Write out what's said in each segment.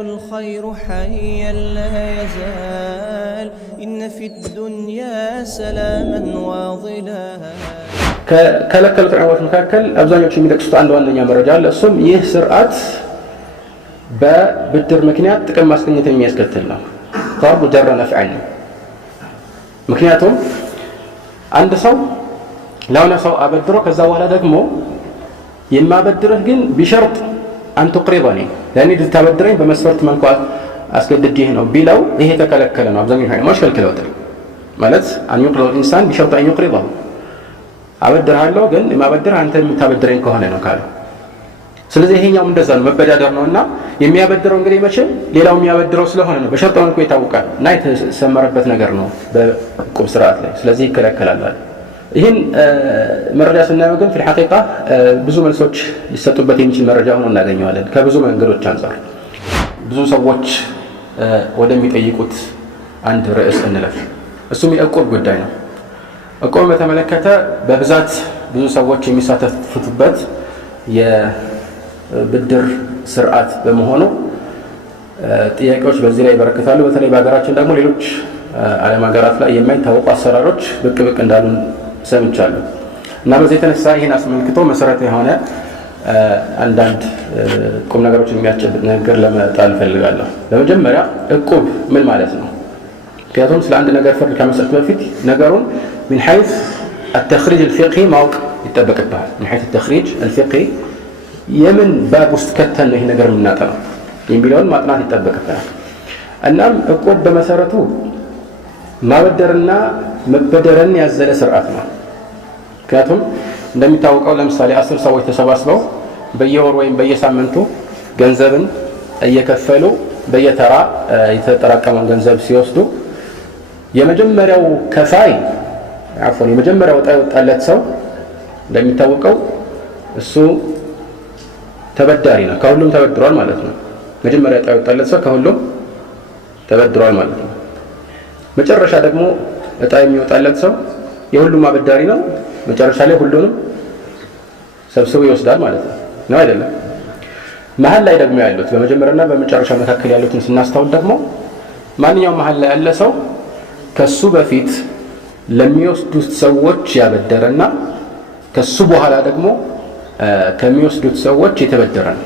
الخير حيا لا يزال إن في الدنيا سلاما واضلا ከለከሉት ዑለማዎች መካከል አብዛኞቹ የሚጠቅሱት አንድ ዋነኛ መረጃ አለ። እሱም ይህ ስርዓት በብድር ምክንያት ጥቅም ማስገኘትን የሚያስከትል ነው። ቀርቡ ጀረ ነፍዐን። ምክንያቱም አንድ ሰው ለሆነ ሰው አበድሮ ከዛ በኋላ ደግሞ የማበድርህ ግን ቢሸርጥ አንተ ቅሪባኒ ለኔ ልታበድረኝ በመስፈርት መልኩ አስገድጄህ ነው ቢለው ይሄ ተከለከለ ነው። አብዛኛው ዑለማዎች ከልክለውታል። ማለት አን ይቅሪض الانسان بشرط ان يقرضه አበድርሃለሁ ግን የማበድር አንተ የምታበድረኝ ከሆነ ነው ካለ። ስለዚህ ይሄኛው እንደዛ ነው፣ መበዳደር ነውና የሚያበድረው እንግዲህ መቼም ሌላው የሚያበድረው ስለሆነ ነው፣ በሸርጥ መልኩ ይታወቃል እና የተሰመረበት ነገር ነው በቁብ ስርዓት ላይ። ስለዚህ ይከለከላል። ይህን መረጃ ስናየው ግን في الحقيقة ብዙ መልሶች ሊሰጡበት የሚችል መረጃ ሆኖ እናገኘዋለን ከብዙ መንገዶች አንፃር። ብዙ ሰዎች ወደሚጠይቁት አንድ ርዕስ እንለፍ። እሱም የዕቁብ ጉዳይ ነው። ዕቁብ በተመለከተ በብዛት ብዙ ሰዎች የሚሳተፉበት የብድር ስርዓት በመሆኑ ጥያቄዎች በዚህ ላይ ይበረክታሉ። በተለይ በሀገራችን ደግሞ ሌሎች ዓለም ሀገራት ላይ የማይታወቁ አሰራሮች ብቅ እንዳሉ ሰምቻለሁ እና በዚህ የተነሳ ይህን አስመልክቶ መሰረት የሆነ አንዳንድ ቁም ነገሮችን የሚያስጨብጥ ነገር ለመጣል ፈልጋለሁ። በመጀመሪያ ዕቁብ ምን ማለት ነው? ምክንያቱም ስለ አንድ ነገር ፍርድ ከመስጠት በፊት ነገሩን من حيث التخريج الفقهي ማወቅ ይጠበቅብሃል። من حيث التخريج الفقهي የምን ባብ ውስጥ ከተን ነው ይሄ ነገር የምናጠናው የሚለውን ማጥናት ይጠበቅብሃል። እናም ዕቁብ በመሰረቱ ማበደርና መበደርን ያዘለ ስርዓት ነው። ምክንያቱም እንደሚታወቀው ለምሳሌ 10 ሰዎች ተሰባስበው በየወር ወይም በየሳምንቱ ገንዘብን እየከፈሉ በየተራ የተጠራቀመውን ገንዘብ ሲወስዱ የመጀመሪያው ከፋይ የመጀመሪያው ዕጣ የወጣለት ሰው እንደሚታወቀው እሱ ተበዳሪ ነው፣ ከሁሉም ተበድሯል ማለት ነው። መጀመሪያ ዕጣ የወጣለት ሰው ከሁሉም ተበድሯል ማለት ነው። መጨረሻ ደግሞ ዕጣ የሚወጣለት ሰው የሁሉም አበዳሪ ነው። መጨረሻ ላይ ሁሉንም ሰብስቦ ይወስዳል ማለት ነው አይደለም? መሀል ላይ ደግሞ ያሉት በመጀመሪያና በመጨረሻ መካከል ያሉትን ስናስተውል ደግሞ ማንኛውም መሀል ላይ ያለ ሰው ከሱ በፊት ለሚወስዱት ሰዎች ያበደረና ከሱ በኋላ ደግሞ ከሚወስዱት ሰዎች የተበደረ ነው።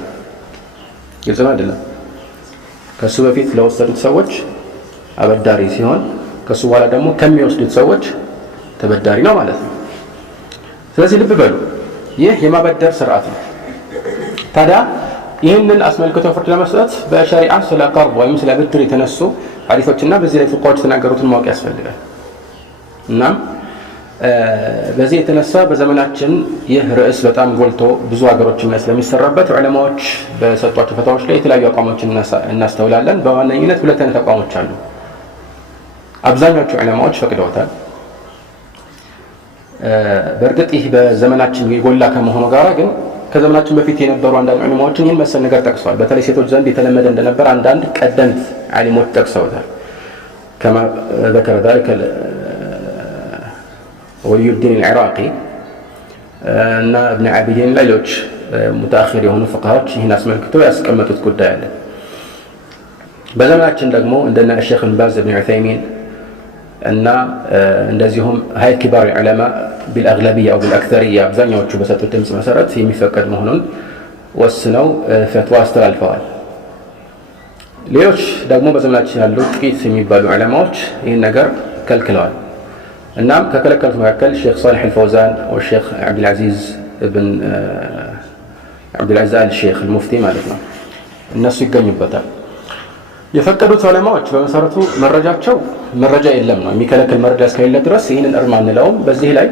ግልጽ ነው አይደለም? ከሱ በፊት ለወሰዱት ሰዎች አበዳሪ ሲሆን ከሱ በኋላ ደግሞ ከሚወስዱት ሰዎች ተበዳሪ ነው ማለት ነው። ስለዚህ ልብ በሉ፣ ይህ የማበደር ስርዓት ነው። ታዲያ ይህንን አስመልክቶ ፍርድ ለመስጠት በሸሪዓ ስለ ቀርብ ወይም ስለ ብድር የተነሱ ሐዲሶችና በዚህ ላይ ፍቃዎች የተናገሩትን ማወቅ ያስፈልጋል። እናም በዚህ የተነሳ በዘመናችን ይህ ርዕስ በጣም ጎልቶ ብዙ ሀገሮችም ላይ ስለሚሰራበት ዑለማዎች በሰጧቸው ፈትዋዎች ላይ የተለያዩ አቋሞችን እናስተውላለን። በዋነኝነት ሁለት አይነት አቋሞች አሉ። አብዛኞቹ ዑለማዎች ፈቅደውታል። በእርግጥ ይህ በዘመናችን የጎላ ከመሆኑ ጋር ግን ከዘመናችን በፊት የነበሩ አንዳንድ ዑለማዎችን ይህን መሰል ነገር ጠቅሰዋል። በተለይ ሴቶች ዘንድ የተለመደ እንደነበር አንዳንድ ቀደምት ዓሊሞች ጠቅሰውታል። ከማ ذكر ذلك ولي الدين العراقي እና ابن عابدين ሌሎች ሙተአኺር የሆኑ ፍቅሃዎች ይህን አስመልክቶ ያስቀመጡት ጉዳይ አለ። በዘመናችን ደግሞ እንደነ ሼኽ ኢብን ባዝ ኢብን ዑሰይሚን እና እንደዚሁም ሀይ ኪባር ዑለማ بالأغلبية أو بالأكثرية አብዛኛዎቹ በሰጡት ድምጽ መሰረት የሚፈቀድ መሆኑን ወስነው ፈትዋ አስተላልፈዋል። ሌሎች ደግሞ በዘመናችን ያሉ ጥቂት የሚባሉ ዑለማዎች ይህን ነገር ከልክለዋል። እናም ከከለከሉት መካከል ሼኽ ሷሊህ አልፈውዛን ወሼኽ አብዱልዓዚዝ ኢብን አብዱልዓዚዝ አልሼኽ አልሙፍቲ ማለት ነው፣ እነሱ ይገኙበታል። የፈቀዱት ዑለማዎች በመሰረቱ መረጃቸው መረጃ የለም ነው፣ የሚከለክል መረጃ እስከሌለ ድረስ ይህንን እርም አንለውም። በዚህ ላይ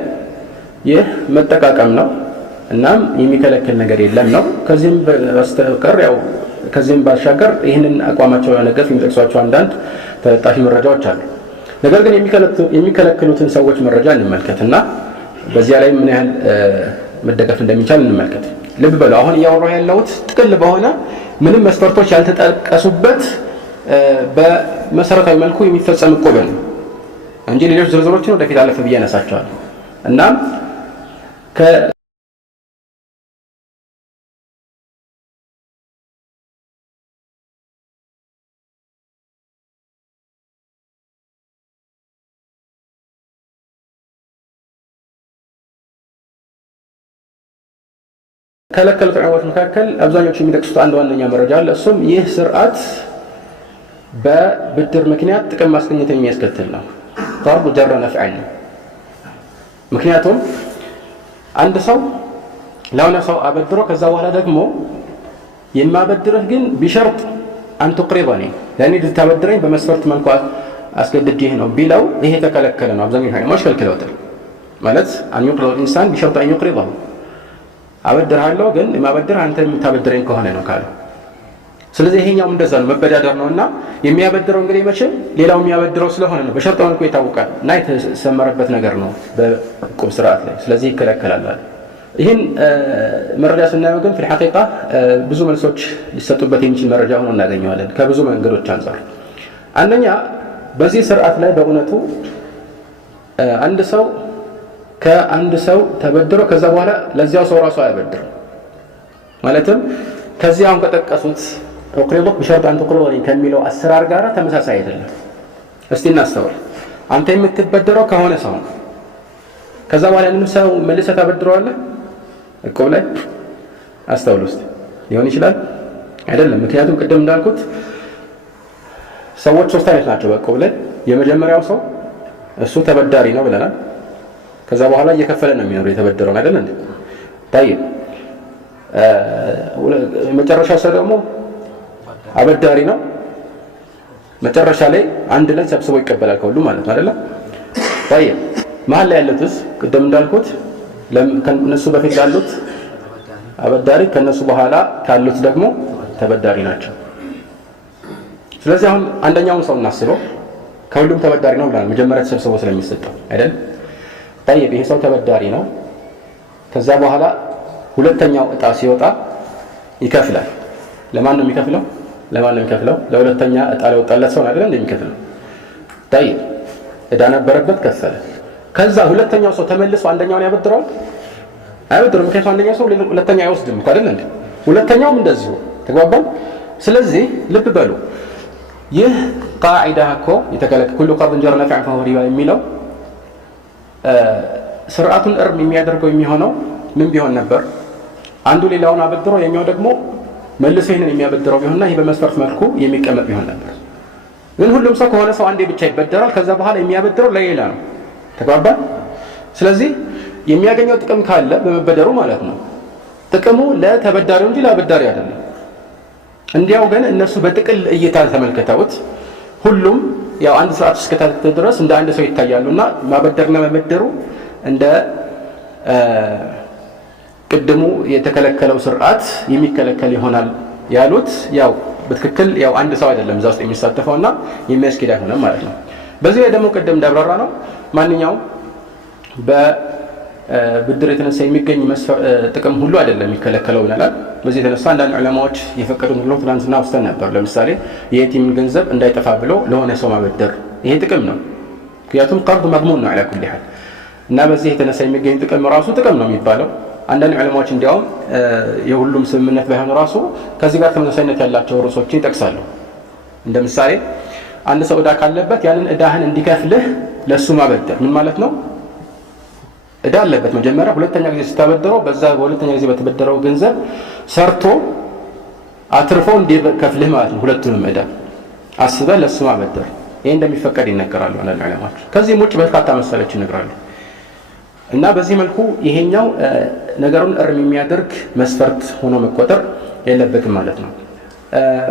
ይህ መጠቃቀም ነው። እናም የሚከለክል ነገር የለም ነው። ከዚህም በስተቀር ያው ከዚህም ባሻገር ይህንን አቋማቸው ያነገፍ የሚጠቅሷቸው አንዳንድ ተጣፊ መረጃዎች አሉ። ነገር ግን የሚከለክሉትን ሰዎች መረጃ እንመልከትና በዚያ ላይ ምን ያህል መደገፍ እንደሚቻል እንመልከት። ልብ በሉ፣ አሁን እያወራሁ ያለሁት ጥቅል በሆነ ምንም መስፈርቶች ያልተጠቀሱበት በመሰረታዊ መልኩ የሚፈጸም ዕቁብ ነው እንጂ ሌሎች ዝርዝሮችን ወደፊት አለፈ ብዬ አነሳቸዋለሁ። እናም ከለከሉት ዑለማዎች መካከል አብዛኞቹ የሚጠቅሱት አንድ ዋነኛ መረጃ አለ። እሱም ይህ ስርዓት በብድር ምክንያት ጥቅም ማስገኘትን የሚያስከትል ነው። ቀርዱ ጀረ ነፍዐን። ምክንያቱም አንድ ሰው ለሆነ ሰው አበድሮ ከዛ በኋላ ደግሞ የማበድርህ ግን ቢሸርጥ አን ቱቅሪበኒ ለእኔ ልታበድረኝ በመስፈርት መልኩ አስገድጄህ ነው ቢለው ይሄ የተከለከለ ነው። አብዛኛው ዑለማዎች ከልክለውታል። ማለት አን ዩቅሪደ ኢንሳን ቢሸርጥ አን ዩቅሪደሁ አበድርሃለሁ ግን የማበድርህ አንተ የምታበድረኝ ከሆነ ነው ካለ። ስለዚህ ይሄኛውም እንደዛ ነው፣ መበዳደር ነውና የሚያበድረው እንግዲህ መቼም ሌላው የሚያበድረው ስለሆነ ነው። በሸርጥ መልኩ ይታወቃል እና የተሰመረበት ነገር ነው በዕቁብ ስርዓት ላይ። ስለዚህ ይከለከላል። ይህን መረጃ ስናየው ግን ፊል ሐቂቃ ብዙ መልሶች ሊሰጡበት የሚችል መረጃ ሆኖ እናገኘዋለን ከብዙ መንገዶች አንጻር። አንደኛ በዚህ ስርዓት ላይ በእውነቱ አንድ ሰው ከአንድ ሰው ተበድሮ ከዛ በኋላ ለዚያው ሰው ራሱ አያበድር ማለትም ከዚህ አሁን ከጠቀሱት ኡቅሪዱክ ቢሸርጥ አን ቱቅሪደኒ ከሚለው አሰራር ጋር ተመሳሳይ አይደለም። እስቲ እናስተውል። አንተ የምትበደረው ከሆነ ሰው ነው። ከዛ በኋላ ያንን ሰው መልሰህ ታበድረዋለህ ዕቁብ ላይ። አስተውል ውስጥ ሊሆን ይችላል አይደለም። ምክንያቱም ቅድም እንዳልኩት ሰዎች ሶስት አይነት ናቸው በዕቁብ ላይ። የመጀመሪያው ሰው እሱ ተበዳሪ ነው ብለናል። ከዛ በኋላ እየከፈለ ነው የሚኖረው የተበደረውን አይደል እንዴ? ታዲያ መጨረሻው ሰው ደግሞ አበዳሪ ነው። መጨረሻ ላይ አንድ ላይ ሰብስቦ ይቀበላል ከሁሉ ማለት ነው አይደል? ታዲያ መሀል ላይ ያሉትስ ቅድም እንዳልኩት ከነሱ በፊት ያሉት አበዳሪ ከነሱ በኋላ ካሉት ደግሞ ተበዳሪ ናቸው። ስለዚህ አሁን አንደኛውን ሰው እናስበው። ከሁሉም ተበዳሪ ነው ብለናል መጀመሪያ ተሰብስቦ ስለሚሰጠው አይደል? طيب ይሄ ሰው ተበዳሪ ነው። ከዛ በኋላ ሁለተኛው እጣ ሲወጣ ይከፍላል። ለማን ነው የሚከፍለው? ለሁለተኛ እጣ ለወጣለት ሰው አይደል እንደሚከፍለው። طيب እዳ ነበረበት ከፈለ። ከዛ ሁለተኛው ሰው ተመልሶ አንደኛውን ያበድረዋል? አይበድርም። ምክንያቱም አንደኛው ሰው ሁለተኛው አይወስድም እኮ አይደል እንዴ? ሁለተኛውም እንደዚሁ ተግባባን። ስለዚህ ልብ በሉ ይህ ቃዒዳ እኮ የተከለከለ ኩሉ ቀርድን ጀረ ነፍዐን ፈሁወ ሪባ የሚለው ስርዓቱን እርም የሚያደርገው የሚሆነው ምን ቢሆን ነበር? አንዱ ሌላውን አበድሮ የሚያው ደግሞ መልሶ ይሄንን የሚያበድረው ቢሆንና ይሄ በመስፈርት መልኩ የሚቀመጥ ቢሆን ነበር። ግን ሁሉም ሰው ከሆነ ሰው አንዴ ብቻ ይበደራል። ከዛ በኋላ የሚያበድረው ለሌላ ነው። ተግባባን። ስለዚህ የሚያገኘው ጥቅም ካለ በመበደሩ ማለት ነው ጥቅሙ ለተበዳሪው እንጂ ለአበዳሪ አይደለም። እንዲያው ግን እነሱ በጥቅል እይታ ተመልክተውት ሁሉም ያው አንድ ስርዓት እስከታተ ድረስ እንደ አንድ ሰው ይታያሉና ማበደርና መበደሩ እንደ ቅድሙ የተከለከለው ስርዓት የሚከለከል ይሆናል ያሉት ያው በትክክል ያው አንድ ሰው አይደለም እዛ ውስጥ የሚሳተፈውና የሚያስኬድ አይሆንም ማለት ነው። በዚህ ላይ ደግሞ ቅድም እንዳብራራ ነው ማንኛውም በብድር የተነሳ የሚገኝ ጥቅም ሁሉ አይደለም የሚከለከለው ብለናል። በዚህ የተነሳ አንዳንድ ዑለማዎች የፈቀዱት ብለው ትናንትና ወስተን ነበር። ለምሳሌ የየቲም ገንዘብ እንዳይጠፋ ብሎ ለሆነ ሰው ማበደር ይሄ ጥቅም ነው። ምክንያቱም ቀርድ መድሙን ነው ዐላ ኩሊ ሐል እና በዚህ የተነሳ የሚገኝ ጥቅም ራሱ ጥቅም ነው የሚባለው። አንዳንድ ዑለማዎች እንዲያውም የሁሉም ስምምነት ባይሆን ራሱ ከዚህ ጋር ተመሳሳይነት ያላቸው ርዕሶችን ይጠቅሳሉ። እንደ ምሳሌ አንድ ሰው ዕዳ ካለበት ያንን ዕዳህን እንዲከፍልህ ለሱ ማበደር ምን ማለት ነው? ዕዳ አለበት መጀመሪያ፣ ሁለተኛ ጊዜ ስታበደረው በዛ በሁለተኛ ጊዜ በተበደረው ገንዘብ ሰርቶ አትርፎ እንዲከፍልህ ማለት ነው። ሁለቱንም ዕዳ አስበህ ለሱ ማበደር ይሄ እንደሚፈቀድ ይነገራሉ አንዳንድ ዑለማዎች። ከዚህም ውጭ በርካታ መሳሌዎች ይነግራሉ። እና በዚህ መልኩ ይሄኛው ነገሩን እርም የሚያደርግ መስፈርት ሆኖ መቆጠር የለበትም ማለት ነው።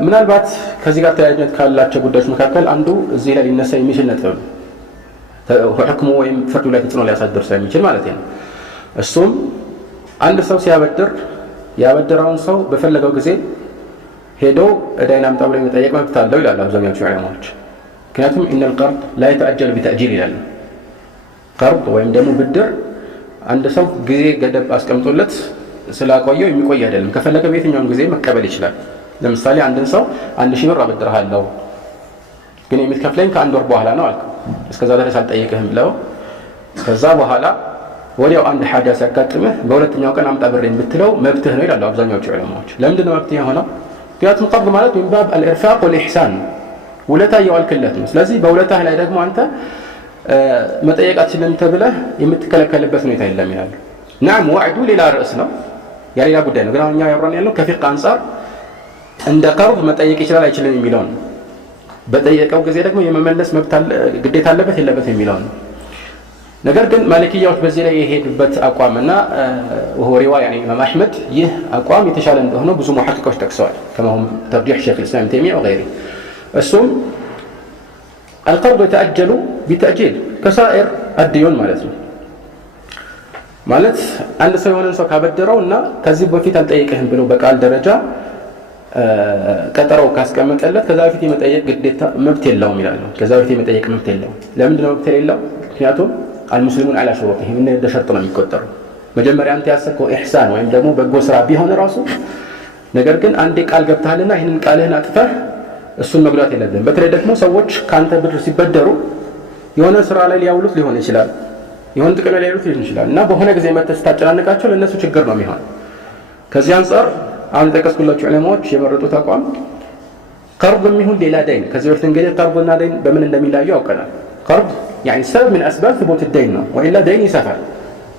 ምናልባት ከዚህ ጋር ተያያዥነት ካላቸው ጉዳዮች መካከል አንዱ እዚህ ላይ ሊነሳ የሚችል ነጥብ ሕክሙ ወይም ፍርዱ ላይ ተጽዕኖ ሊያሳድር ስለሚችል ማለት ነው። እሱም አንድ ሰው ሲያበድር ያበደረውን ሰው በፈለገው ጊዜ ሄዶ ዕዳዬን አምጣ ብሎ የመጠየቅ መብት አለው ይላሉ አብዛኛዎቹ ዑለማዎች። ምክንያቱም ኢነል ቀርድ ላ የተአጀሉ ቢተእጂል ይላሉ። ቀርድ ወይም ደግሞ ብድር አንድ ሰው ጊዜ ገደብ አስቀምጦለት ስላቆየው የሚቆይ አይደለም። ከፈለገ በየትኛውም ጊዜ መቀበል ይችላል። ለምሳሌ አንድን ሰው 1000 ብር አበድርሃለሁ ግን የምትከፍለኝ ከአንድ ወር በኋላ ነው አልከው። እስከዛ ድረስ አልጠይቅህም ብለው ከዛ በኋላ ወዲያው አንድ ሐዳ ሲያጋጥምህ በሁለተኛው ቀን አምጣ ብሬን ብትለው መብትህ ነው ይላሉ አብዛኛዎቹ ዑለማዎች። ለምንድን ነው መብትህ የሆነው? ምክንያቱም ቀርድ ማለት ሚን ባብ አልኢርፋቅ ወልኢሕሳን ውለታ እየዋልክለት ነው። ስለዚህ በውለታህ ላይ ደግሞ አንተ መጠየቅ አትችልም ተብለህ የምትከለከልበት ሁኔታ የለም ይላሉ። ናም ዋዕዱ ሌላ ርዕስ ነው። ያ ሌላ ጉዳይ ነው። ግን አሁን እኛ ያወራን ያለው ከፊቅህ አንፃር እንደ ቀርብ መጠየቅ ይችላል አይችልም የሚለው ነው። በጠየቀው ጊዜ ደግሞ የመመለስ መብት ግዴታ አለበት የለበት የሚለው ነው። ነገር ግን ማሊኪያዎች በዚህ ላይ የሄዱበት አቋምና ወሪዋ ያኒ ኢማም አህመድ ይህ አቋም የተሻለ እንደሆነ ብዙ ሙሐቂቆች ጠቅሰዋል። ከማሁም ተርጂህ ሸይኽ الاسلام تيمية وغيره እሱም القرض يتأجل بتأجيل كسائر الديون ማለት ነው። ማለት አንድ ሰው የሆነን ሰው ካበደረውና ከዚህ በፊት አልጠየቀህም ብሎ በቃል ደረጃ ቀጠረው ካስቀመጠለት ከዛ በፊት የመጠየቅ ግዴታ መብት የለውም ይላል። ከዛ በፊት የመጠየቅ መብት የለውም። ለምንድን ነው መብት የሌለው? ምክንያቱም አልሙስሊሙን አላ ሹሩጢሂም እንደ ሸርጥ ነው የሚቆጠረው። መጀመሪያ አንተ ያሰብከው ኢህሳን ወይም ደግሞ በጎ ስራ ቢሆን ራሱ ነገር ግን አንዴ ቃል ገብተሃልና ይህንን ቃልህን አጥፈህ እሱን መጉዳት የለብህም። በተለይ ደግሞ ሰዎች ካንተ ብድር ሲበደሩ የሆነ ስራ ላይ ሊያውሉት ሊሆን ይችላል፣ የሆነ ጥቅም ላይ ሊያውሉት ሊሆን ይችላል እና በሆነ ጊዜ መተህ ስታጨናንቃቸው ለእነሱ ችግር ነው የሚሆን። ከዚህ አንጻር አሁን የጠቀስኩላችሁ ዑለማዎች የመረጡት አቋም ቀርብ የሚሆን ሌላ ደይን ከዚህ በፊት እንግዲህ ቀርብና ደይን በምን እንደሚለያዩ አውቀናል። ቀርብ يعني سبب من اسباب ثبوت الدين ነው وإلا ደይን ይሰፋል።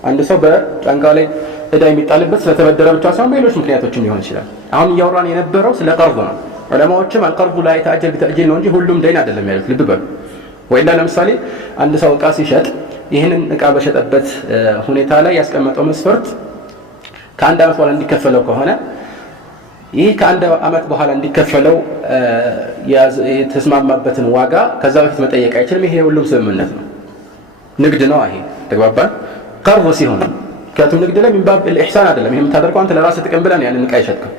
አንድ ሰው በጫንቃ ላይ እዳ የሚጣልበት ስለተበደረ ብቻ ሳይሆን በሌሎች ምክንያቶችም ሊሆን ይችላል። አሁን እያወራን የነበረው ስለ ቀርብ ነው። ዑለማዎችም አልቀርቡ ላይ ተአጀል ቢተአጂል ነው እንጂ ሁሉም ደይን አይደለም ያሉት። ልብ በሉ። ወይላ ለምሳሌ አንድ ሰው እቃ ሲሸጥ ይህንን እቃ በሸጠበት ሁኔታ ላይ ያስቀመጠው መስፈርት ከአንድ ዓመት በኋላ እንዲከፈለው ከሆነ ይህ ከአንድ ዓመት በኋላ እንዲከፈለው የተስማማበትን ዋጋ ከዛ በፊት መጠየቅ አይችልም። ይሄ ሁሉም ስምምነት ነው፣ ንግድ ነው። ይሄ ተግባባን። ቀርብ ሲሆን ከቱም ንግድ ላይ ሚንባብ الإحسان አይደለም። ይሄ የምታደርገው አንተ ለራስህ ጥቅም ብለን ያንን እቃ ይሸጥከው።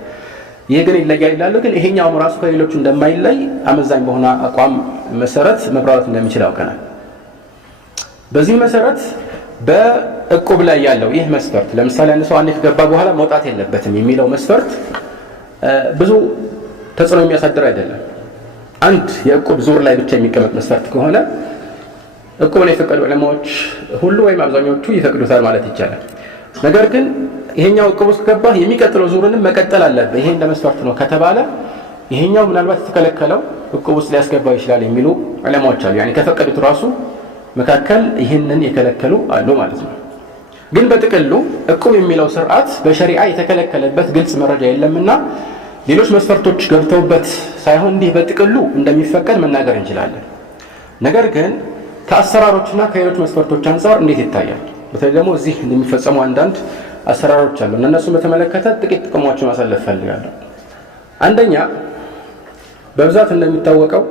ይሄ ግን ይለያል ይላሉ። ግን ይሄኛው ራሱ ከሌሎቹ እንደማይለይ አመዛኝ በሆነ አቋም መሰረት መብራራት እንደሚችል አውቀናል። በዚህ መሰረት በእቁብ ላይ ያለው ይህ መስፈርት ለምሳሌ አንድ ሰው አንዴ ከገባ በኋላ መውጣት የለበትም የሚለው መስፈርት ብዙ ተጽዕኖ የሚያሳድር አይደለም። አንድ የእቁብ ዙር ላይ ብቻ የሚቀመጥ መስፈርት ከሆነ እቁብን የፈቀዱ ዑለማዎች ሁሉ ወይም አብዛኞቹ ይፈቅዱታል ማለት ይቻላል። ነገር ግን ይሄኛው እቁብ ውስጥ ገባህ የሚቀጥለው ዙርንም መቀጠል አለበት ይሄ እንደ መስፈርት ነው ከተባለ ይሄኛው ምናልባት የተከለከለው እቁብ ውስጥ ሊያስገባው ይችላል የሚሉ ዑለማዎች አሉ። ያኒ ከፈቀዱት ራሱ መካከል ይህንን የከለከሉ አሉ ማለት ነው። ግን በጥቅሉ እቁብ የሚለው ስርዓት በሸሪዓ የተከለከለበት ግልጽ መረጃ የለምና ሌሎች መስፈርቶች ገብተውበት ሳይሆን እንዲህ በጥቅሉ እንደሚፈቀድ መናገር እንችላለን። ነገር ግን ከአሰራሮችና ከሌሎች መስፈርቶች አንፃር እንዴት ይታያል? በተለይ ደግሞ እዚህ እንደሚፈጸሙ አንዳንድ አሰራሮች አሉ። እነሱን በተመለከተ ጥቂት ጥቅሞችን ማሳለፍ ፈልጋለሁ። አንደኛ በብዛት እንደሚታወቀው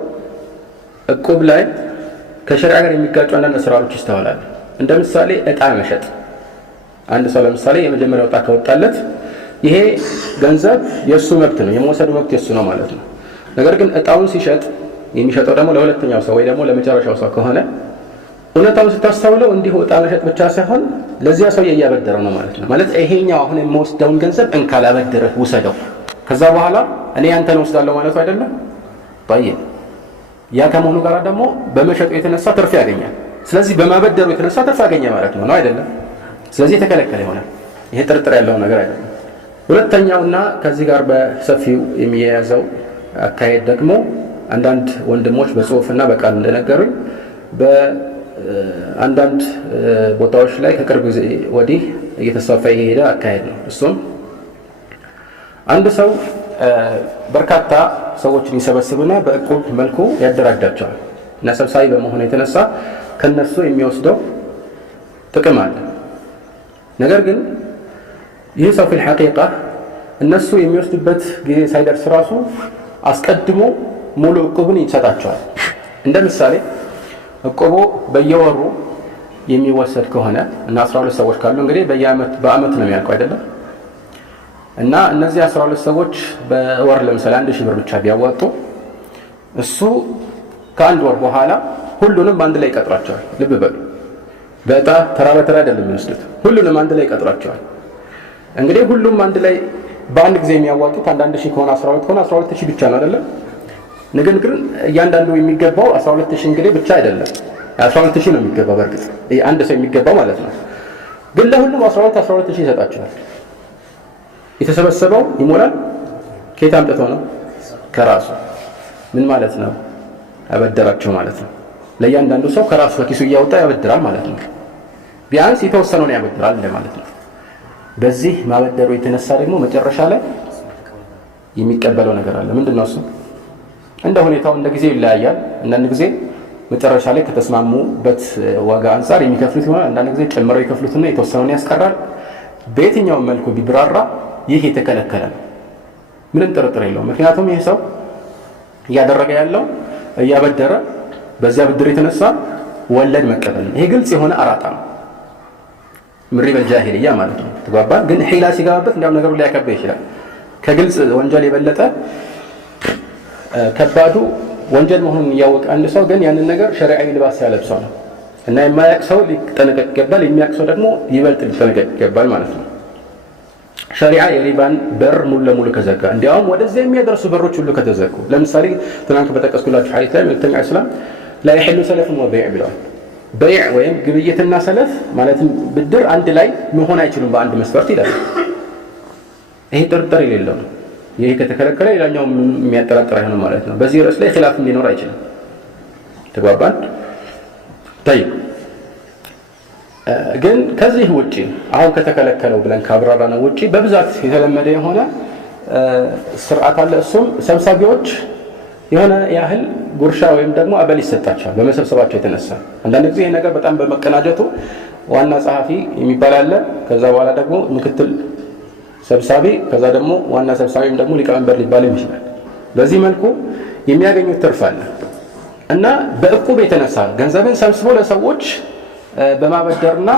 እቁብ ላይ ከሸሪዓ ጋር የሚጋጩ አንዳንድ አሰራሮች ይስተዋላሉ። እንደ ምሳሌ እጣ መሸጥ። አንድ ሰው ለምሳሌ የመጀመሪያው እጣ ከወጣለት ይሄ ገንዘብ የሱ መብት ነው፣ የመውሰዱ መብት የሱ ነው ማለት ነው። ነገር ግን እጣውን ሲሸጥ የሚሸጠው ደግሞ ለሁለተኛው ሰው ወይ ደግሞ ለመጨረሻው ሰው ከሆነ እውነታውን ስታስተውለው እንዲሁ እጣ መሸጥ ብቻ ሳይሆን ለዚያ ሰው እያበደረው ነው ማለት ነው። ማለት ይሄኛው አሁን የምወስደውን ገንዘብ እንካ ላበድርህ ውሰደው፣ ከዛ በኋላ እኔ አንተን ወስዳለሁ ማለቱ አይደለም። طيب ያ ከመሆኑ ጋር ደግሞ በመሸጡ የተነሳ ትርፍ ያገኛል። ስለዚህ በማበደሩ የተነሳ ትርፍ ያገኘ ማለት ነው አይደለም? ስለዚህ የተከለከለ ይሆናል። ይሄ ጥርጥር ያለው ነገር አይደለም። ሁለተኛውና ከዚህ ጋር በሰፊው የሚያያዘው አካሄድ ደግሞ አንዳንድ ወንድሞች በጽሁፍና በቃል እንደነገሩኝ በአንዳንድ ቦታዎች ላይ ከቅርብ ጊዜ ወዲህ እየተስፋፋ የሄደ አካሄድ ነው። እሱም አንድ ሰው በርካታ ሰዎችን ይሰበስብና በእቁብ መልኩ ያደራጃቸዋል እና ሰብሳቢ በመሆኑ የተነሳ ከነሱ የሚወስደው ጥቅም አለ። ነገር ግን ይህ ሰው ፊል ሐቂቃ እነሱ የሚወስዱበት ጊዜ ሳይደርስ ራሱ አስቀድሞ ሙሉ እቁብን ይሰጣቸዋል። እንደ ምሳሌ እቁቡ በየወሩ የሚወሰድ ከሆነ እና 12 ሰዎች ካሉ እንግዲህ በአመት ነው የሚያልቀው አይደለም? እና እነዚህ 12 ሰዎች በወር ለምሳሌ 1000 ብር ብቻ ቢያዋጡ እሱ ከአንድ ወር በኋላ ሁሉንም አንድ ላይ ይቀጥራቸዋል። ልብ በሉ፣ በእጣ ተራ በተራ አይደለም የሚወስዱት፣ ሁሉንም አንድ ላይ ይቀጥራቸዋል። እንግዲህ ሁሉም አንድ ላይ በአንድ ጊዜ የሚያዋጡት አንዳንድ ሺህ ከሆነ 12 ከሆነ 12000 ብቻ ነው አይደለም? ነገር ግን እያንዳንዱ የሚገባው 12000 እንግዲህ ብቻ አይደለም 12000 ነው የሚገባው። በእርግጥ አንድ ሰው የሚገባው ማለት ነው። ግን ለሁሉም 12000 ይሰጣቸዋል። የተሰበሰበው ይሞላል። ከየት አምጥተው ነው? ከራሱ። ምን ማለት ነው? አበደራቸው ማለት ነው። ለእያንዳንዱ ሰው ከራሱ ከኪሱ እያወጣ ያበድራል ማለት ነው። ቢያንስ የተወሰነውን ያበድራል ማለት ነው። በዚህ ማበደሩ የተነሳ ደግሞ መጨረሻ ላይ የሚቀበለው ነገር አለ። ምንድነው እሱ? እንደ ሁኔታው እንደ ጊዜው ይለያያል። አንዳንድ ጊዜ መጨረሻ ላይ ከተስማሙበት ዋጋ አንፃር የሚከፍሉት ይሆናል። አንዳንድ ጊዜ ጨምረው ይከፍሉትና የተወሰነውን ያስቀራል። በየትኛውም መልኩ ቢብራራ ይህ የተከለከለ ነው፣ ምንም ጥርጥር የለውም። ምክንያቱም ይህ ሰው እያደረገ ያለው እያበደረ በዚያ ብድር የተነሳ ወለድ መቀበል ነው። ይሄ ግልጽ የሆነ አራጣ ነው፣ ምሪበ الجاهلية ማለት ነው። ተግባባን። ግን ሒላ ሲገባበት እንዲያውም ነገሩ ሊያከብድ ይችላል። ከግልጽ ወንጀል የበለጠ ከባዱ ወንጀል መሆኑን እያወቀ አንድ ሰው ግን ያንን ነገር ሸሪዓዊ ልባስ ያለብሰው ነው እና የማያውቅ ሰው ሊጠነቀቅ ይገባል፣ የሚያውቅ ሰው ደግሞ ይበልጥ ሊጠነቀቅ ይገባል ማለት ነው። ሸሪዓ የሪባን በር ሙሉ ለሙሉ ከዘጋ፣ እንዲያውም ወደዚያ የሚያደርሱ በሮች ሁሉ ከተዘጉ፣ ለምሳሌ ትናንት በጠቀስኩላችሁ ሐዲስ ላይ መልእክተኛ እስላም لا يحل سلف وبيع ብለዋል። በይዕ ወይም ግብይትና ሰለፍ ማለትም ብድር አንድ ላይ መሆን አይችሉም በአንድ መስፈርት ይላል። ይሄ ጥርጥር የሌለው ነው። ይሄ ከተከለከለ ሌላኛው የሚያጠራጥር አይሆንም ማለት ነው። በዚህ ርዕስ ላይ ኺላፍ ሊኖር አይችልም። ተግባባን። طيب ግን ከዚህ ውጪ አሁን ከተከለከለው ብለን ካብራራነው ውጪ በብዛት የተለመደ የሆነ ስርዓት አለ። እሱም ሰብሳቢዎች የሆነ ያህል ጉርሻ ወይም ደግሞ አበል ይሰጣቸዋል በመሰብሰባቸው የተነሳ። አንዳንድ ጊዜ ይሄ ነገር በጣም በመቀናጀቱ ዋና ጸሐፊ የሚባል አለ፣ ከዛ በኋላ ደግሞ ምክትል ሰብሳቢ፣ ከዛ ደግሞ ዋና ሰብሳቢም ደግሞ ሊቀመንበር ሊባል ይችላል። በዚህ መልኩ የሚያገኙት ትርፍ አለ እና በእቁብ የተነሳ ገንዘብን ሰብስቦ ለሰዎች በማበደርና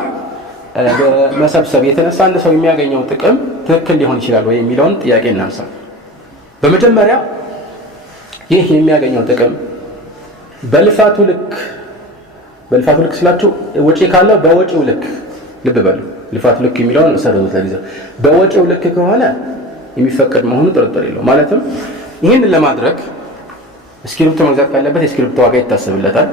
በመሰብሰብ የተነሳ አንድ ሰው የሚያገኘው ጥቅም ትክክል ሊሆን ይችላል ወይ የሚለውን ጥያቄ እናንሳ። በመጀመሪያ ይህ የሚያገኘው ጥቅም በልፋቱ ልክ ስላችሁ ወጪ ካለው በወጪው ልክ ልብ በሉ። ልፋቱ ልክ የሚለውን ሰረዙት ለጊዜው። በወጪው ልክ ከሆነ የሚፈቀድ መሆኑ ጥርጥር የለው። ማለትም ይህንን ለማድረግ እስክሪፕቶ መግዛት ካለበት የእስክሪፕቶ ዋጋ ይታሰብለታል።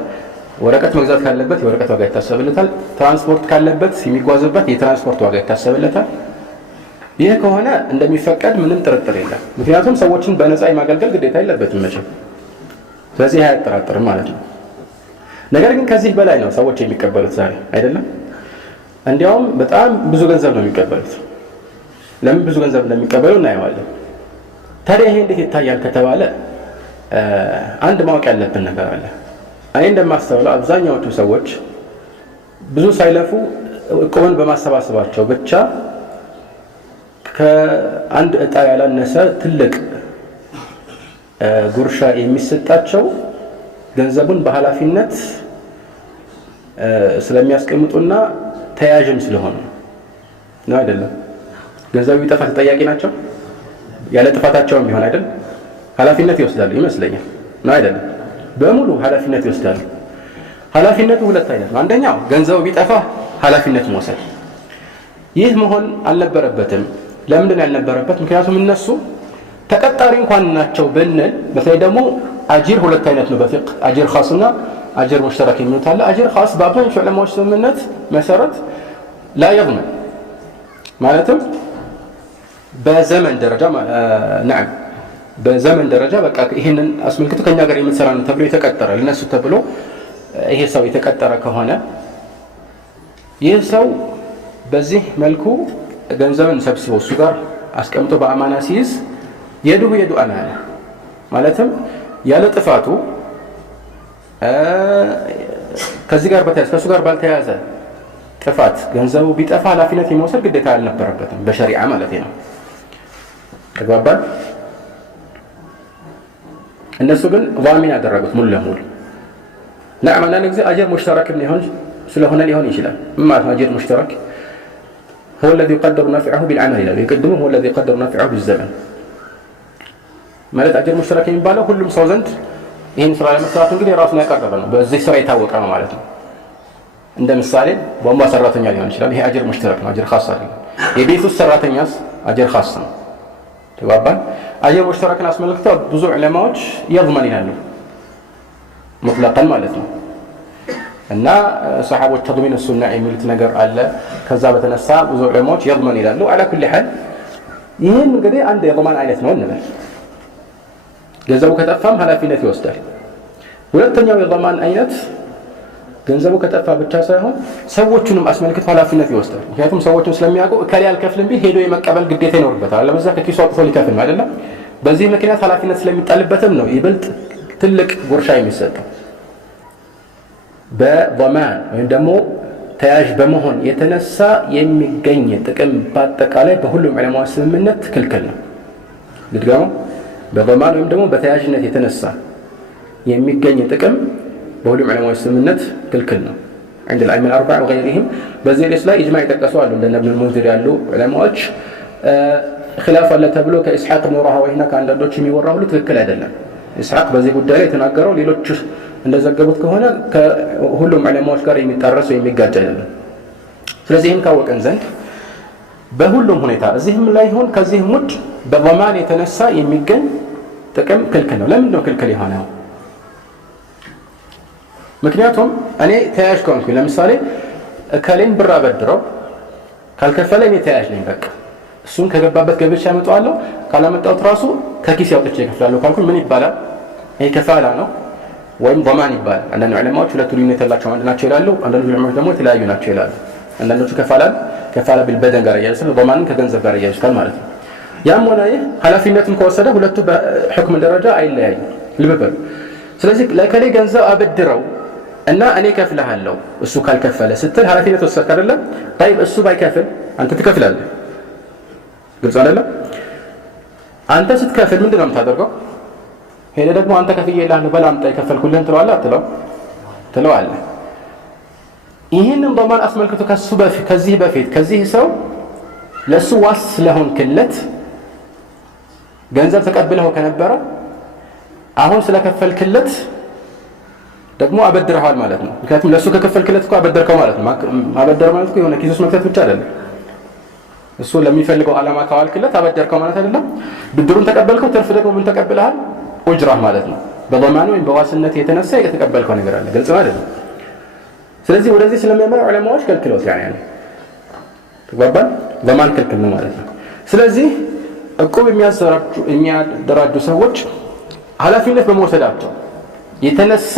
ወረቀት መግዛት ካለበት የወረቀት ዋጋ ይታሰብለታል። ትራንስፖርት ካለበት የሚጓዝበት የትራንስፖርት ዋጋ ይታሰብለታል። ይህ ከሆነ እንደሚፈቀድ ምንም ጥርጥር የለም። ምክንያቱም ሰዎችን በነፃ የማገልገል ግዴታ የለበትም መቼም። ስለዚህ አያጠራጥርም ማለት ነው። ነገር ግን ከዚህ በላይ ነው ሰዎች የሚቀበሉት ዛሬ አይደለም። እንዲያውም በጣም ብዙ ገንዘብ ነው የሚቀበሉት። ለምን ብዙ ገንዘብ እንደሚቀበሉ እናየዋለን። ታዲያ ይሄ እንዴት ይታያል ከተባለ አንድ ማወቅ ያለብን ነገር አለ። እኔ እንደማስተውለው አብዛኛዎቹ ሰዎች ብዙ ሳይለፉ እቁብን በማሰባሰባቸው ብቻ ከአንድ እጣ ያላነሰ ትልቅ ጉርሻ የሚሰጣቸው ገንዘቡን በኃላፊነት ስለሚያስቀምጡና ተያዥም ስለሆነ ነው አይደለም። ገንዘቡ ቢጠፋ ተጠያቂ ናቸው? ያለ ጥፋታቸውም ቢሆን አይደል ኃላፊነት ይወስዳሉ ይመስለኛል። ነው አይደለም? በሙሉ ኃላፊነት ይወስዳሉ። ኃላፊነቱ ሁለት አይነት ነው። አንደኛው ገንዘቡ ቢጠፋ ኃላፊነት መውሰድ። ይህ መሆን አልነበረበትም። ለምንድን ያልነበረበት? ምክንያቱም እነሱ ተቀጣሪ እንኳን ናቸው ብንል፣ በተለይ ደግሞ አጅር ሁለት አይነት ነው በፊቅህ አጅር ኻስና አጅር ሙሽተረክ የሚሉት አለ። አጅር ኻስ በአብዛኞቹ ዑለማዎች ስምምነት መሰረት ላ የضمن ማለትም በዘመን ደረጃ ነዓም በዘመን ደረጃ በቃ ይሄንን አስመልክቶ ከኛ ጋር የምትሰራ ነው ተብሎ የተቀጠረ ለነሱ ተብሎ ይሄ ሰው የተቀጠረ ከሆነ ይህ ሰው በዚህ መልኩ ገንዘብን ሰብስቦ እሱ ጋር አስቀምጦ በአማና ሲይዝ የዱ አማና ማለትም ያለ ጥፋቱ ከዚህ ጋር በተያያዘ ከሱ ጋር ባልተያያዘ ጥፋት ገንዘቡ ቢጠፋ ኃላፊነት የመውሰድ ግዴታ አልነበረበትም በሸሪዓ ማለት ነው። ተግባባን። እነሱ ግን ضامن ያደረጉት ሙሉ ለሙሉ ነዓም። አንዳንድ ጊዜ አጅር ሙሽተረክ ሊሆን ይችላል። ማለት አጅር ሙሽተረክ هو الذي يقدر نفعه بالعمل لا يقدمه هو الذي يقدر نفعه بالزمن ማለት አጅር ሙሽተረክ የሚባለው ሁሉም ሰው ዘንድ ይሄን ስራ ለመስራት እንግዲህ ራሱን ያቀረበ ነው። በዚህ ስራ የታወቀ ነው ማለት ነው። እንደ ምሳሌ ቧንቧ ሰራተኛ ሊሆን ይችላል። ይሄ አጅር ሙሽተረክ ነው፣ አጅር ኻስ አይደለም። የቤት ውስጥ ሰራተኛስ አጅር ኻስ ነው። ተግባባን። አጅር ሙሽተረክን አስመልክተው ብዙ ዑለማዎች يضمن ይላሉ ሙጥለቀን ማለት ነው። እና ሰሃቦች ተضمين السنة የሚሉት ነገር አለ። ከዛ በተነሳ ብዙ ዑለማዎች يضمن ይላሉ። على كل حال ይሄን እንግዲህ አንድ የضمان አይነት ነው እንበል። ገንዘቡ ከጠፋም ኃላፊነት ይወስዳል። ሁለተኛው የضمان አይነት ገንዘቡ ከጠፋ ብቻ ሳይሆን ሰዎቹንም አስመልክቶ ኃላፊነት ይወስዳል። ምክንያቱም ሰዎቹን ስለሚያውቁ እከሌ አልከፍልም ቢል ሄዶ የመቀበል ግዴታ ይኖርበታል። ለበዛ ከኪሱ አውጥቶ ሊከፍል ነው አይደለም። በዚህ ምክንያት ኃላፊነት ስለሚጣልበትም ነው ይበልጥ ትልቅ ጉርሻ የሚሰጠው። በضمان ወይም ደግሞ ተያዥ በመሆን የተነሳ የሚገኝ ጥቅም በአጠቃላይ በሁሉም ዑለማዎች ስምምነት ክልክል ነው። ግድጋሙ በضمان ወይም ደግሞ በተያዥነት የተነሳ የሚገኝ ጥቅም በሁሉም ዑለማዎች ስምምነት ክልክል ነው። عند الأئمة الأربعة وغيرهم በዚህ ርዕስ ላይ ኢጅማዕ ይጠቀሳሉ። እንደ ኢብኑል ሙንዚር ያሉ ዑለማዎች ኺላፍ አለ ተብሎ ከኢስሐቅ ኢብኑ ራህወይና ከአንዳንዶች የሚወራው ሁሉ ትክክል አይደለም። ኢስሐቅ በዚህ ጉዳይ ላይ የተናገረው ሌሎች እንደዘገቡት ከሆነ ከሁሉም ዑለማዎች ጋር የሚጣረስ ወይ የሚጋጭ አይደለም። ስለዚህ ይህን ካወቀን ዘንድ በሁሉም ሁኔታ እዚህም ላይ ይሁን ከዚህም ውጭ በضمان የተነሳ የሚገኝ ጥቅም ክልክል ነው። ለምንድን ነው ክልክል የሆነው? ምክንያቱም እኔ ተያዥ ከሆንኩኝ ለምሳሌ እከሌን ብር አበድረው ካልከፈለ እኔ ተያዥ ነኝ። በቃ እሱን ከገባበት ገብቼ አመጣዋለሁ፣ ካላመጣሁት ራሱ ከኪስ ያውጥቼ እከፍላለሁ ካልኩኝ ምን ይባላል? ይሄ ከፋላ ነው ወይም ضمان ይባላል። አንዳንድ ዑለማዎች ሁለቱ ልዩነት ያላቸው አንድ ናቸው ይላሉ። አንዳንድ ዑለማዎች ደግሞ የተለያዩ ናቸው ይላሉ። አንዳንዶቹ ከፋላ ቢልበደን ጋር ያያይዙታል፣ ضمانን ከገንዘብ ጋር ያያይዙታል ማለት ነው። ያም ሆነ ይህ ኃላፊነቱን ከወሰደ ሁለቱ በሕክም ደረጃ አይለያዩም። ልብ በሉ። ስለዚህ ለከሌ ገንዘብ አበድረው እና እኔ ከፍልሃለሁ እሱ ካልከፈለ ስትል ኃላፊነት ወሰድክ አይደለም? طيب እሱ ባይከፍል አንተ ትከፍላለህ። ግልጽ አይደለም? አንተ ስትከፍል ምንድነው የምታደርገው? ሄደ ደግሞ አንተ ከፍዬልሃለሁ በል አምጣ የከፈልኩልህን ትለዋለህ አትለው? ትለዋለህ። ይህንን ضمان አስመልክቶ ከዚህ በፊት ከዚህ ሰው ለሱ ዋስ ስለሆንክለት ገንዘብ ተቀብለው ከነበረ አሁን ስለከፈልክለት ደግሞ አበድረሃል ማለት ነው። ምክንያቱም ለሱ ከከፈልክለት እኮ አበደርከው ማለት ነው። አበደር ማለት እኮ የሆነ ኪስ ውስጥ መክተት ብቻ አይደለም። እሱ ለሚፈልገው ዓላማ ካዋልክለት አበደርከው ማለት አይደለም። ብድሩን ተቀበልከው፣ ትርፍ ደግሞ ምን ተቀብለሃል? ኡጅራ ማለት ነው። በضمان ወይም በዋስነት የተነሳ የተቀበልከው ነገር አለ። ግልጽ ነው አይደል? ስለዚህ ወደዚህ ስለሚያመራ ዑለማዎች ከልክለውት ያኔ ተግባባን። ضمان ክልክል ነው ማለት ነው። ስለዚህ እቁብ የሚያደራጁ ሰዎች ኃላፊነት በመውሰዳቸው የተነሳ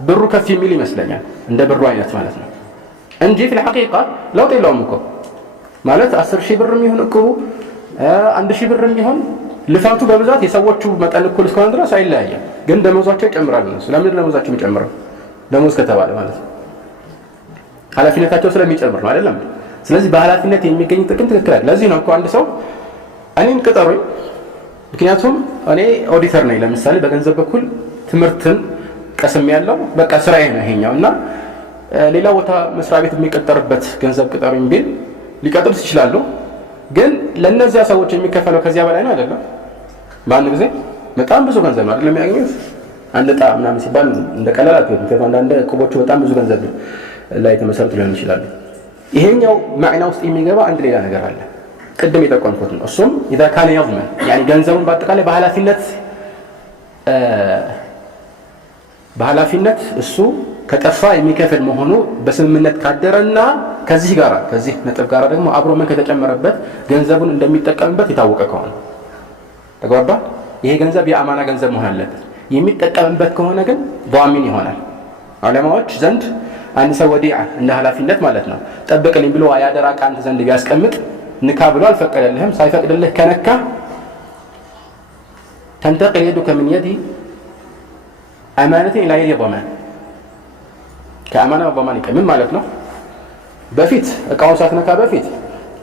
ብሩ ከፍ የሚል ይመስለኛል፣ እንደ ብሩ አይነት ማለት ነው እንጂ في الحقيقة ለውጥ የለውም እኮ ማለት 10,000 ብርም ይሁን እቁቡ 1,000 ብርም ይሁን ልፋቱ በብዛት የሰዎቹ መጠን እኩል እስከሆነ ድረስ አይለያየም። ግን ደሞዛቸው ይጨምራል ነው። ስለምን ደሞዛቸው የሚጨምረው? ደሞዝ ከተባለ ማለት ነው ኃላፊነታቸው ስለሚጨምር ነው አይደለም? ስለዚህ በኃላፊነት የሚገኝ ጥቅም ትክክል አይደለም። ለዚህ ነው እኮ አንድ ሰው እኔን ቅጠሩኝ፣ ምክንያቱም እኔ ኦዲተር ነኝ ለምሳሌ በገንዘብ በኩል ትምህርትን ቀስም ያለው በቃ ስራዬ ነው ይሄኛው እና ሌላ ቦታ መስሪያ ቤት የሚቀጠርበት ገንዘብ ቅጠሩኝ ቢል ሊቀጥሩት ይችላሉ። ግን ለነዚያ ሰዎች የሚከፈለው ከዚያ በላይ ነው አይደለም? በአንድ ጊዜ በጣም ብዙ ገንዘብ ነው አይደለም የሚያገኙት። አንድ ዕጣ ምናምን ሲባል እንደ ቀላል ምክንያቱም አንዳንድ ዕቁቦቹ በጣም ብዙ ገንዘብ ላይ ተመሰረቱ ሊሆን ይችላሉ። ይሄኛው ማዕና ውስጥ የሚገባ አንድ ሌላ ነገር አለ፣ ቅድም የጠቆምኩት ነው። እሱም إذا كان يضمن يعني ገንዘቡን በአጠቃላይ በኃላፊነት እሱ ከጠፋ የሚከፍል መሆኑ በስምምነት ካደረና ከዚህ ነጥብ ጋር ደግሞ አብሮ ምን ከተጨመረበት ገንዘቡን እንደሚጠቀምበት የታወቀ ከሆነ ተግባባ። ይሄ ገንዘብ የአማና ገንዘብ መሆን አለበት። የሚጠቀምበት ከሆነ ግን ضامن ይሆናል። ዑለማዎች ዘንድ አንድ ሰው ወዲዓ እንደ ኃላፊነት ማለት ነው ጠብቅልኝ ብሎ አያደራ ቃንተ ዘንድ ቢያስቀምጥ ንካ ብሎ አልፈቀደልህም፣ ሳይፈቅድልህ ከነካ ተንተቅል የዱከ ምን የዲ አማነትን ኢላ የዲ ضمان ከአማና ضمان ምን ማለት ነው? በፊት እቃውን ሳትነካ በፊት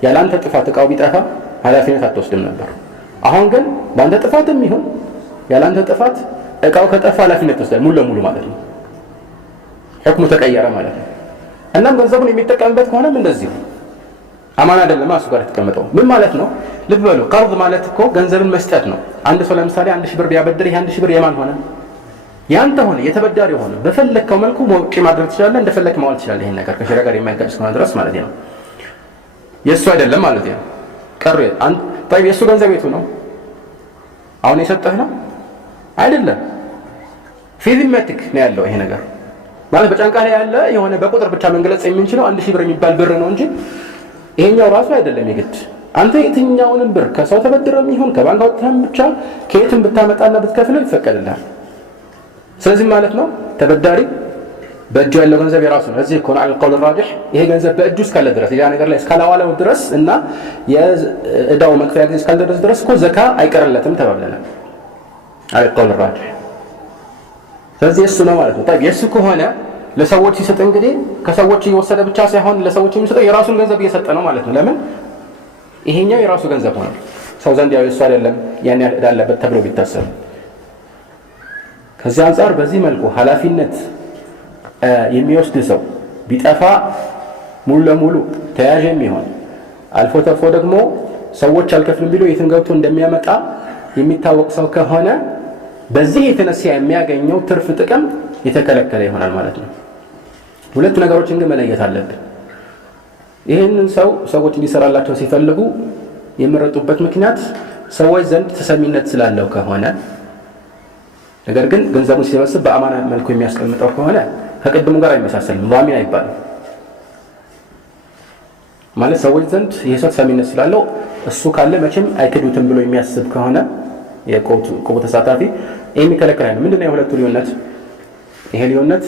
ያላንተ ጥፋት እቃው ቢጠፋ ኃላፊነት አትወስድም ነበር። አሁን ግን ባንተ ጥፋትም ይሁን ያላንተ ጥፋት እቃው ከጠፋ ኃላፊነት ትወስዳለህ ሙሉ ለሙሉ ማለት ነው። ህክሙ ተቀየረ ማለት ነው። እናም ገንዘቡን የሚጠቀምበት ከሆነም እንደዚህ አማና አይደለም እሱ ጋር ተቀመጠው ምን ማለት ነው? ልብ በሉ ቀርድ ማለት እኮ ገንዘብን መስጠት ነው። አንድ ሰው ለምሳሌ 1,000 ብር ቢያበድር ይሄ 1,000 ብር የማን ሆነ? ያንተ ሆነ፣ የተበዳሪ ሆነ። በፈለከው መልኩ ወጪ ማድረግ ትችላለህ፣ እንደፈለክ ማዋል ትችላለህ። ይሄን ነገር ከሸሪዓ ጋር የማይጋጭ እስከሆነ ድረስ ማለት ነው። የሱ አይደለም ማለት ነው። ቀር አንተ طيب የሱ ገንዘብ የቱ ነው? አሁን የሰጠህ ነው አይደለም። في ذمتك ነው ያለው ይሄ ነገር ማለት በጫንቃ ላይ ያለ የሆነ በቁጥር ብቻ መንገለጽ የምንችለው 1,000 ብር የሚባል ብር ነው እንጂ ይሄኛው ራሱ አይደለም የግድ አንተ የትኛውንም ብር ከሰው ተበድረም ይሁን ከባንክ አውጥተህም ብቻ ከየትም ብታመጣና ብትከፍለው ይፈቀድልሃል። ስለዚህ ማለት ነው ተበዳሪ በእጁ ያለው ገንዘብ የራሱ ነው። እዚህ ኮን አልቀውል ራጅህ ይሄ ገንዘብ በእጁ እስካለ ድረስ ያ ነገር ላይ እስካላዋለው ድረስ እና የእዳው መክፈያ ጊዜ እስካልደረሰ ድረስ እኮ ዘካ አይቀርለትም ተባብለናል። አልቀውል ራጅህ ስለዚህ እሱ ነው ማለት ነው። طيب የሱ ከሆነ ለሰዎች ሲሰጥ እንግዲህ ከሰዎች እየወሰደ ብቻ ሳይሆን ለሰዎች የሚሰጠው የራሱን ገንዘብ እየሰጠ ነው ማለት ነው። ለምን ይሄኛው የራሱ ገንዘብ ሆነ ሰው ዘንድ ያው እሱ አይደለም ያን ያህል እዳ አለበት ተብሎ ቢታሰብ ከዚህ አንፃር በዚህ መልኩ ኃላፊነት የሚወስድ ሰው ቢጠፋ ሙሉ ለሙሉ ተያዥ የሚሆን አልፎ ተርፎ ደግሞ ሰዎች አልከፍልም ቢሉ የትን ገብቶ እንደሚያመጣ የሚታወቅ ሰው ከሆነ በዚህ የተነሳ የሚያገኘው ትርፍ ጥቅም የተከለከለ ይሆናል ማለት ነው። ሁለት ነገሮችን ግን መለየት አለብን። ይህንን ሰዎች እንዲሰራላቸው ሲፈልጉ የሚመረጡበት ምክንያት ሰዎች ዘንድ ተሰሚነት ስላለው ከሆነ ነገር ግን ገንዘቡን ሲሰበስብ በአማና መልኩ የሚያስቀምጠው ከሆነ ከቅድሙ ጋር አይመሳሰልም። ዛሚን አይባልም ማለት ሰዎች ዘንድ ይህ ሰው ተሰሚነት ስላለው እሱ ካለ መቼም አይክዱትም ብሎ የሚያስብ ከሆነ የቁቡ ተሳታፊ የሚከለከል ነው። ምንድነው የሁለቱ ልዩነት? ይሄ ልዩነት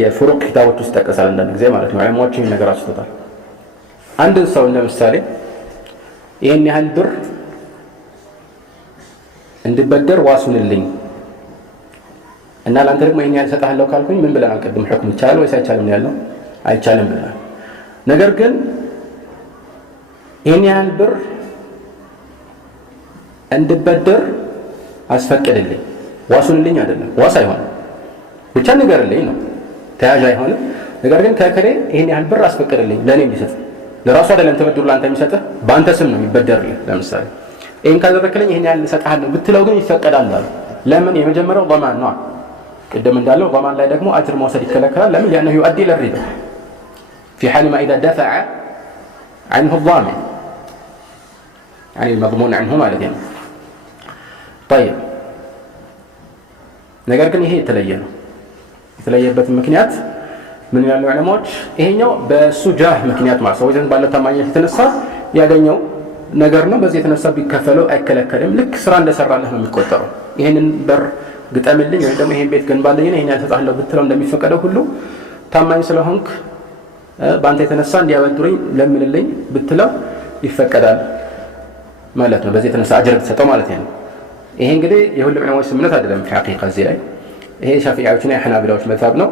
የፍሩቅ ኪታቦች ውስጥ ተጠቅሷል አንዳንድ ጊዜ ማለት ነው። ዑለማዎች ይህን ነገር አስተውለዋል። አንድ ሰው ለምሳሌ ይሄን ያህል ብር እንድበደር ዋሱንልኝ እና ላንተ ደግሞ ይሄን ያህል ሰጣለሁ ካልኩኝ ምን ብለናል? ቀድም ሁክም ይቻላል ወይስ አይቻልም ያለው? አይቻልም ብለናል። ነገር ግን ይሄን ያህል ብር እንድበደር አስፈቅድልኝ ዋሱንልኝ አይደለም። ዋስ አይሆንም ብቻ ንገርልኝ ነው። ተያዥ አይሆንም። ነገር ግን ከከሌ ይሄን ያህል ብር አስፈቅድልኝ ለኔ እንዲሰጥ ለራሱ አይደለም ተበድሩ ላንተ የሚሰጥህ በአንተ ስም ነው የሚበደርልህ። ለምሳሌ ይሄን ካደረክልኝ ይሄን ያህል እሰጥሃለሁ ብትለው ግን ይፈቀዳል አሉ። ለምን? የመጀመሪያው ضمان ነው። ቅድም እንዳለው ضمان ላይ ደግሞ አጅር መውሰድ ይከለከላል። ለምን? لانه يؤدي الى الربا في حال ما اذا دفع عنه الضامن يعني المضمون عنه ማለት ነው። طيب ነገር ግን ይሄ የተለየ ነው። የተለየበት ምክንያት ምን ያሉ ዑለማዎች ይሄኛው በሱ ጃህ ምክንያት ማለት ሰው ዘንድ ባለው ታማኝነት የተነሳ ያገኘው ነገር ነው። በዚህ የተነሳ ቢከፈለው አይከለከልም። ልክ ስራ እንደሰራለህ ነው የሚቆጠረው። ይሄንን በር ግጠምልኝ ወይ ደግሞ ይሄን ቤት ገንባልኝ ይሄን ያልተጣለው ብትለው እንደሚፈቀደው ሁሉ ታማኝ ስለሆንክ በአንተ የተነሳ እንዲያበድሩኝ ለምንልኝ ብትለው ይፈቀዳል ማለት ነው። በዚህ የተነሳ አጅር ብትሰጠው ማለት ነው። ይሄ እንግዲህ የሁሉም ዑለማዎች ስምምነት አይደለም። ሐቂቃ እዚህ ላይ ይሄ ሻፊዒዎችና የሐናቢላዎች መዝሀብ ነው።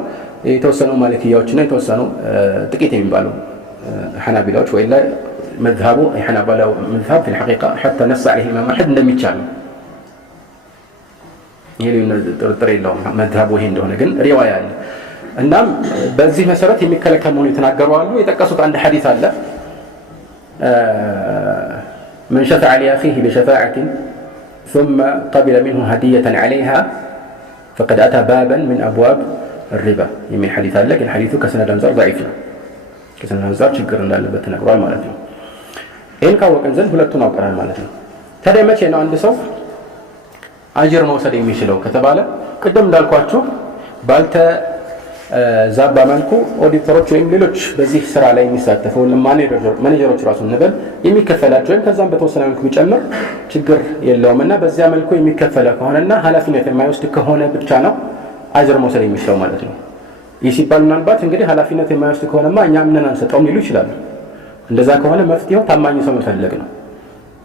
የተወሰኑ ማሊኪያዎችና የተወሰኑ ጥቂት የሚባሉ ሐናቢላዎች ወይላ መዝሀቡ የሐናቢላው መዝሀብ في الحقيقة حتى نص عليه الإمام أحمد እንደሚቻል ነው። ይሄ ጥርጥር የለውም መዝሀቡ ይሄ እንደሆነ ግን ሪዋያ አለ። እናም በዚህ መሰረት የሚከለከል መሆኑን የተናገሩ አሉ። የጠቀሱት አንድ ሐዲስ አለ من شفع لأخيه بشفاعة ثم قبل منه هدية عليها فقد أتى بابا من أبواب الربا يمين حديث قال لكن حديثه كسند أنزار ضعيف كسند أنزار شكر እንዳለበት ነግሯል ማለት ነው። ይሄን ካወቀን ዘንድ ሁለቱን አውቀናል ማለት ነው። ታዲያ መቼ ነው አንድ ሰው አጅር መውሰድ የሚችለው ከተባለ ቅድም እንዳልኳችሁ ዛባ መልኩ ኦዲተሮች ወይም ሌሎች በዚህ ስራ ላይ የሚሳተፉ ማኔጀሮች ራሱ እንበል የሚከፈላቸው ወይም ከዛም በተወሰነ መልኩ ቢጨምር ችግር የለውምና በዚያ መልኩ የሚከፈለ ከሆነና ኃላፊነት የማይወስድ ከሆነ ብቻ ነው አጅር መውሰድ የሚችለው ማለት ነው። ይህ ሲባል ምናልባት እንግዲህ ኃላፊነት የማይወስድ ከሆነማ እኛ ምን አንሰጠውም ሊሉ ይችላሉ። እንደዛ ከሆነ መፍትሄው ታማኝ ሰው መፈለግ ነው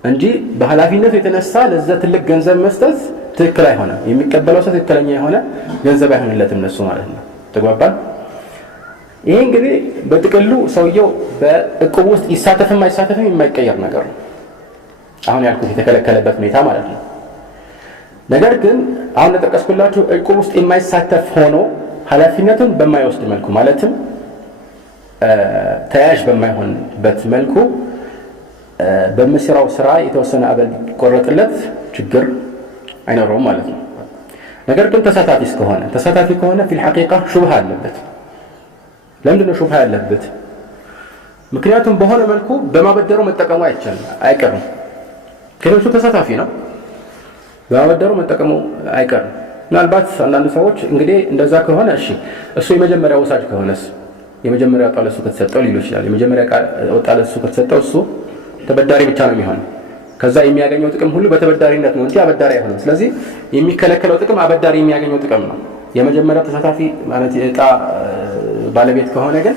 እንጂ በኃላፊነቱ የተነሳ ለዛ ትልቅ ገንዘብ መስጠት ትክክል አይሆንም። የሚቀበለው ሰው ትክክለኛ የሆነ ገንዘብ አይሆንለትም ለሱ ማለት ነው። ተግባባን? ይሄ እንግዲህ በጥቅሉ ሰውየው በእቁብ ውስጥ ይሳተፍም አይሳተፍም የማይቀየር ነገር ነው። አሁን ያልኩት የተከለከለበት ሁኔታ ማለት ነው። ነገር ግን አሁን ለጠቀስኩላችሁ እቁብ ውስጥ የማይሳተፍ ሆኖ ኃላፊነቱን በማይወስድ መልኩ ማለትም ተያዥ በማይሆንበት መልኩ በመስራው ስራ የተወሰነ አበል ቢቆረጥለት ችግር አይኖረውም ማለት ነው። ነገር ግን ተሳታፊ ከሆነ في الحقيقة ሹብሃ አለበት። ለምንድን ነው ሹብሃ ያለበት? ምክንያቱም በሆነ መልኩ በማበደሩ መጠቀሙ አይቀርም። ከነሱ ተሳታፊ ነው። በማበደሩ መጠቀሙ አይቀርም። ምናልባት አንዳንድ ሰዎች እንግዲህ እንደዛ ከሆነ እሺ እሱ የመጀመሪያ ወሳጅ ከሆነስ የመጀመሪያ ዕጣ ለሱ ከተሰጠው ሊሉ ይችላል። የመጀመሪያ ዕጣ ለሱ ከተሰጠው እሱ ተበዳሪ ብቻ ነው የሚሆነው። ከዛ የሚያገኘው ጥቅም ሁሉ በተበዳሪነት ነው እንጂ አበዳሪ አይሆንም። ስለዚህ የሚከለከለው ጥቅም አበዳሪ የሚያገኘው ጥቅም ነው። የመጀመሪያው ተሳታፊ ማለት የዕጣ ባለቤት ከሆነ ግን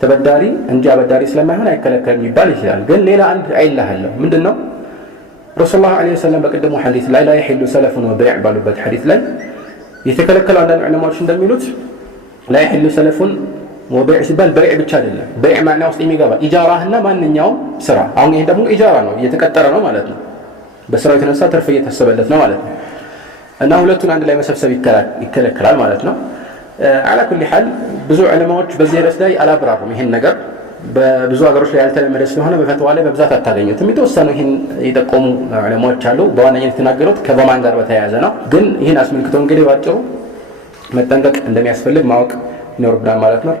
ተበዳሪ እንጂ አበዳሪ ስለማይሆን አይከለከልም ሊባል ይችላል። ግን ሌላ አንድ ዒላ አለው። ምንድነው? ረሱላህ ሰለላሁ ዐለይሂ ወሰለም በቀደሙ ሐዲስ ላይ ላ ይሂሉ ሰለፉን ወበይዕ ባሉበት ሐዲስ ላይ የተከለከለው አንዳንድ ዑለማዎች እንደሚሉት ላ ይሂሉ ሰለፉን ወበይዕ ሲባል በይዕ ብቻ አይደለም። በይዕ ማዕና ውስጥ የሚገባ ኢጃራህና ማንኛውም ስራ። አሁን ይሄ ደግሞ ኢጃራ ነው፣ እየተቀጠረ ነው ማለት ነው። በስራው የተነሳ ትርፍ እየታሰበለት ነው ማለት ነው። እና ሁለቱን አንድ ላይ መሰብሰብ ይከለከላል ማለት ነው። አላ ኩሊ ሐል ብዙ ዑለማዎች በዚህ ርዕስ ላይ አላብራሩም። ይሄን ነገር በብዙ ሀገሮች ላይ ያልተለመደ ስለሆነ በፈትዋ ላይ በብዛት አታገኙትም። የተወሰኑ ይሄን የጠቆሙ ዑለማዎች አሉ። በዋነኝነት የተናገሩት ከበማን ጋር በተያያዘ ነው። ግን ይህን አስመልክቶ እንግዲህ ባጭሩ መጠንቀቅ እንደሚያስፈልግ ማወቅ ይኖርብናል ማለት ነው።